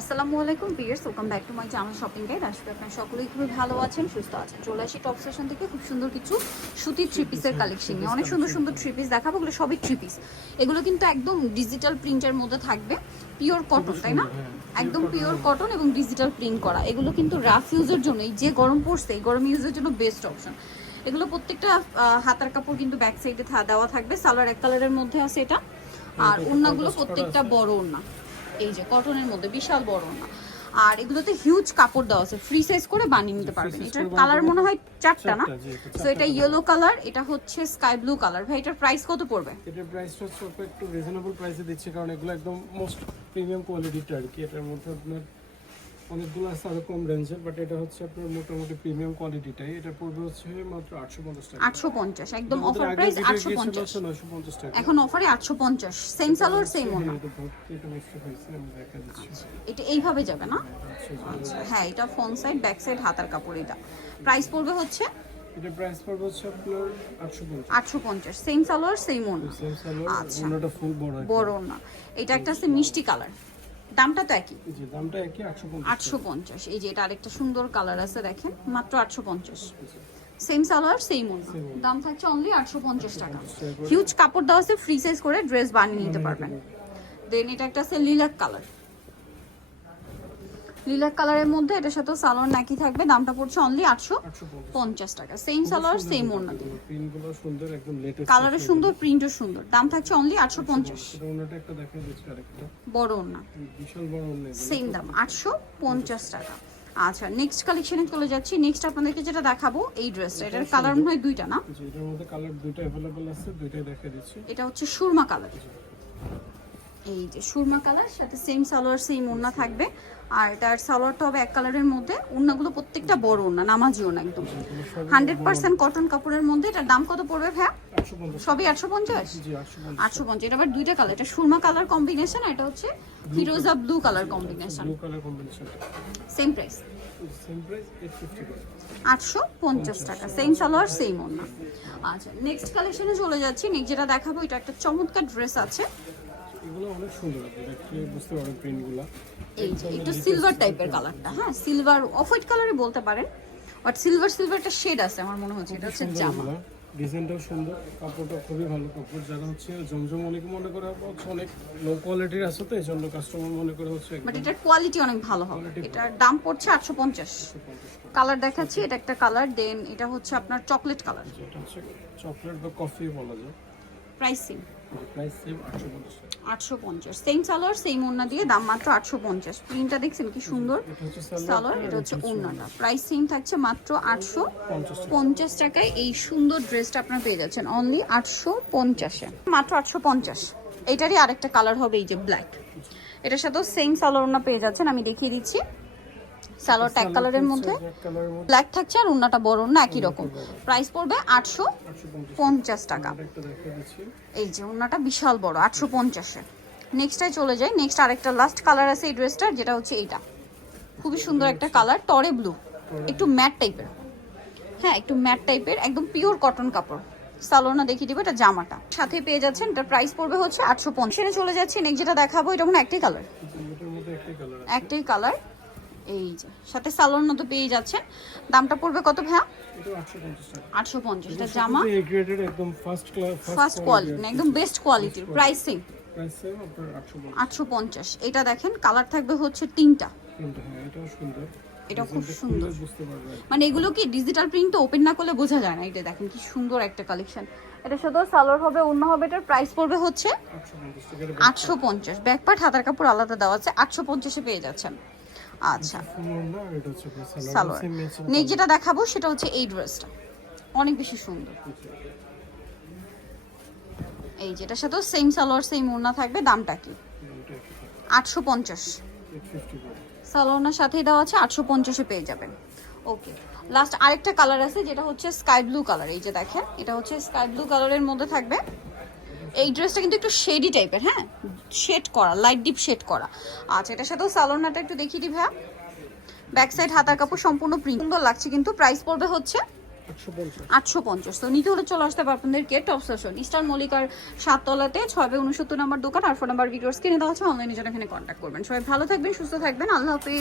আসসালামু আলাইকুম pears welcome back to my channel shopping guide আজকে আপনারা সকলেই খুবই ভালো আছেন সুস্থ আছেন। চলে আসি টপ সেশন থেকে। খুব সুন্দর কিছু সুতির থ্রি পিসের কালেকশন নিয়ে। অনেক সুন্দর সুন্দর থ্রি পিস দেখাবো। এগুলো সবই থ্রি পিস এগুলো কিন্তু একদম ডিজিটাল প্রিন্টের মধ্যে থাকবে। পিওর কটন তাই না? একদম পিওর কটন এবং ডিজিটাল প্রিন্ট করা। এগুলো কিন্তু রাফ ইউজের জন্য এই যে গরম পড়ছে এই গরম ইউজের জন্য বেস্ট অপশন এগুলো প্রত্যেকটা হাতার কাপড় কিন্তু ব্যাক সাইডে দেওয়া থাকবে। সালোয়ার এক কালারের মধ্যে আছে এটা। আর ওড়নাগুলো প্রত্যেকটা বড় ওড়না। এই যে কটনের মধ্যে বিশাল বড় না। আর এগুলোতে হিউজ কাপড় দেওয়া আছে। ফ্রি সাইজ করে বানিয়ে নিতে পারবেন। এটার কালার মনে হয় চারটা না? তো এটা সো এটা ইয়েলো কালার এটা হচ্ছে স্কাই ব্লু কালার ভাই এটার প্রাইস কত পড়বে? এটার প্রাইস হচ্ছে একটু রিজনেবল প্রাইসে দিচ্ছে কারণ এগুলো একদম মোস্ট প্রিমিয়াম কোয়ালিটির আর কি। এটার মধ্যে আপনার অনেকগুলো আছে আরও কম রেঞ্জের বাট এটা হচ্ছে আপনার মোটামুটি প্রিমিয়াম কোয়ালিটিটাই এটা পড়বে হচ্ছে মাত্র আটশো পঞ্চাশ টাকা। আটশো পঞ্চাশ একদম অফার প্রাইস video আটশো গিয়েছিল পঞ্চাশ হচ্ছে 950 টাকা। এখন অফারে আটশো পঞ্চাশ সেম সালোয়ার সেম ওনা এটা এটা। এটা এইভাবে যাবে না? আচ্ছা, হ্যাঁ এটা ফ্রন্ট সাইড ব্যাক সাইড হাতার কাপড় এটা। প্রাইস পড়বে হচ্ছে? এটার প্রাইস পড়বে হচ্ছে আপনার আটশো পঞ্চাশ। আটশো পঞ্চাশ সেম সালোয়ার সেম ওনা সেম সালোয়ার আচ্ছা। ওনাটা ফুল বড় বড় না এটা একটা আছে মিষ্টি কালার দামটা তো একই? দামটা একই আটশো পঞ্চাশ। আটশো পঞ্চাশ। এই যে এটা আরেকটা সুন্দর কালার আছে দেখেন মাত্র আটশো পঞ্চাশ। সেম সালোয়ার সেম ওনা দাম থাকছে অনলি আটশো পঞ্চাশ টাকা। হিউজ কাপড় দেওয়া আছে ফ্রি সাইজ করে ড্রেস বানিয়ে নিতে পারবেন। দেন এটা একটা আছে লিলাক কালার লিলাক কালারের মধ্যে এটার সাথে সালোয়ার নাকি থাকবে। দামটা পড়ছে অনলি আটশো পঞ্চাশ পঞ্চাশ টাকা সেম সালোয়ার সেম ওড়না দিয়ে। প্রিন্টগুলো সুন্দর একদম লেটেস্ট কালারও সুন্দর প্রিন্টও সুন্দর। দাম থাকছে অনলি আটশো পঞ্চাশ। যাচ্ছে আরেকটা। বড় ওড়না। বিশাল বড় অন্য সেম দাম আটশো পঞ্চাশ টাকা। আচ্ছা নেক্সট কালেকশনে চলে যাচ্ছি। নেক্সট আপনাদেরকে যেটা দেখাবো এই ড্রেসটা এটার কালার মনে হয় দুইটা না? এটার মধ্যে কালার দুটো অ্যাভেলেবল আছে দুইটাই দেখা দিচ্ছি। এটা হচ্ছে সুরমা কালার এই যে সুরমা কালার সাথে সেম সালোয়ার সেম ওড়না থাকবে। আর তার সালোয়ারটা হবে এক কালারের মধ্যে। ওড়নাগুলো প্রত্যেকটা বড় ওড়না নামাজি ওড়না একদম। হান্ড্রেড পার্সেন্ট কটন কাপড়ের মধ্যে। এটার দাম কত পড়বে ভ্যা সবই আটশো পঞ্চাশ? আটশো পঞ্চাশ। এটা আবার দুইটা কালার। এটা সুরমা কালার কম্বিনেশন এটা হচ্ছে ফিরোজা blue colour combination blue colour combination same price আটশো পঞ্চাশ টাকা। সেম সালোয়ার সেম ওড়না। আচ্ছা নেক্সট কালেকশনে চলে যাচ্ছি। নেক্সট যেটা দেখাবো এটা একটা চমৎকার ড্রেস আছে। এগুলো অনেক সুন্দর দেখলে বুঝতে পারেন প্রিন্টগুলো এই যে একটু সিলভার টাইপের কালারটা হ্যাঁ সিলভার অফ হোয়াইট কালারে বলতে পারেন বাট সিলভার সিলভার একটা শেড আছে আমার মনে হচ্ছে এটা হচ্ছে জামা। ডিজাইনটাও সুন্দর কাপড়টা খুবই ভালো কাপড় যারা হচ্ছে জমজম অনেকে মনে করে হচ্ছে অনেক লো কোয়ালিটির আছে তো এই জন্য কাস্টমার মনে করে হচ্ছে বাট এটার কোয়ালিটি অনেক ভালো হবে। এটার দাম পড়ছে আটশো পঞ্চাশ। কালার দেখাচ্ছি এটা একটা কালার দেন এটা হচ্ছে আপনার চকলেট কালার এটা হচ্ছে চকলেট বা কফি বলা যায়। প্রাইসিং সেম আটশো পঞ্চাশ সেম সালোয়ার সেম দিয়ে দাম মাত্র আটশো পঞ্চাশ। প্রিন্টটা দেখছেন কি সুন্দর? সালোয়ার এটা হচ্ছে প্রাইস সেম থাকছে মাত্র আটশো পঞ্চাশ টাকায়। এই সুন্দর ড্রেসটা আপনারা পেয়ে যাচ্ছেন অনলি আটশো পঞ্চাশে। মাত্র আটশো পঞ্চাশ। এইটারই আরেকটা কালার হবে এই যে ব্ল্যাক এটার সাথেও সেম সালোয়ার পেয়ে যাচ্ছেন। আমি দেখিয়ে দিচ্ছি। সালোয়ারটা এক কালারের মধ্যে। ব্ল্যাক থাকছে আর ওড়নাটা বড় না একই রকম। প্রাইস পড়বে আটশো পঞ্চাশ পঞ্চাশ টাকা। এটা এই যে ওড়নাটা বিশাল বড় আটশো পঞ্চাশে। নেক্সটটাই চলে যাই। নেক্সট আরেকটা লাস্ট কালার আছে এই ড্রেসটার যেটা হচ্ছে এইটা। খুবই সুন্দর একটা কালার টরে ব্লু একটু ম্যাট টাইপের হ্যাঁ একটু ম্যাট টাইপের একদম পিওর কটন কাপড়। সালোনা দেখিয়ে দিবে এটা জামাটা। সাথে পেয়ে যাচ্ছেন এটার প্রাইস পড়বে হচ্ছে আটশো পঞ্চাশে। চলে যাচ্ছে নেক্সট যেটা দেখাবো এটা একটাই কালার একটাই কালার এই যে সাথে সালোয়ার মতো পেয়ে যাচ্ছেন দামটা পড়বে কত ভাইয়া? আটশো পঞ্চাশ এটা জামা? একদম ফার্স্ট ক্লাস ফার্স্ট কোয়ালিটি একদম বেস্ট কোয়ালিটির প্রাইসিং আটশো পঞ্চাশ। এটা দেখেন কালার থাকবে হচ্ছে তিনটা। হ্যাঁ এটা খুব সুন্দর। মানে এগুলো কি ডিজিটাল প্রিন্ট ওপেন না করলে বোঝা যায় না। এটা দেখেন কি সুন্দর একটা কালেকশন এটা শুধু সালোয়ার হবে অন্য হবে এটার প্রাইস পড়বে হচ্ছে আটশো পঞ্চাশ ব্যাকপার্ট হাতার কাপড় আলাদা দেওয়া আছে আটশো পঞ্চাশে পেয়ে যাচ্ছেন। আচ্ছা। সালোয়ার। সালোয়ার নেক্সট যেটা দেখাবো সেটা হচ্ছে এই ড্রেসটা অনেক বেশি সুন্দর। এই যেটার সাথেও সেম সালোয়ার সেম ওড়না থাকবে। দামটা কি? আটশো পঞ্চাশ। সালোনার সাথেই দেওয়া আছে আটশো পঞ্চাশে পেয়ে যাবেন। ওকে। লাস্ট আরেকটা কালার আছে যেটা হচ্ছে স্কাই ব্লু কালার এই যে দেখেন এটা হচ্ছে স্কাই ব্লু কালারের মধ্যে থাকবে। এই ড্রেসটা কিন্তু একটু শেডি টাইপের হ্যাঁ? শেড করা লাইট ডিপ শেড করা। আচ্ছা এটার সাথেও সালোনাটা একটু দেখিয়ে দিই ভাইয়া। ব্যাক সাইড হাতার কাপড় সম্পূর্ণ প্রিন্ট সুন্দর লাগছে কিন্তু প্রাইস পড়বে হচ্ছে আটশো পঞ্চাশ। তো নিতে হলে চলে আসতে হবে আপনাদেরকে টপ সেশন ইস্টার মল্লিকার সাততলাতে, ছয় উনসত্তর নম্বর দোকান আর ফোন নাম্বার ভিডিওস কিনে দেওয়া হচ্ছে অনলাইনে জন্য এখানে কন্ট্যাক্ট করবেন। সবাই ভালো থাকবেন, সুস্থ থাকবেন। আল্লাহ হাফিজ।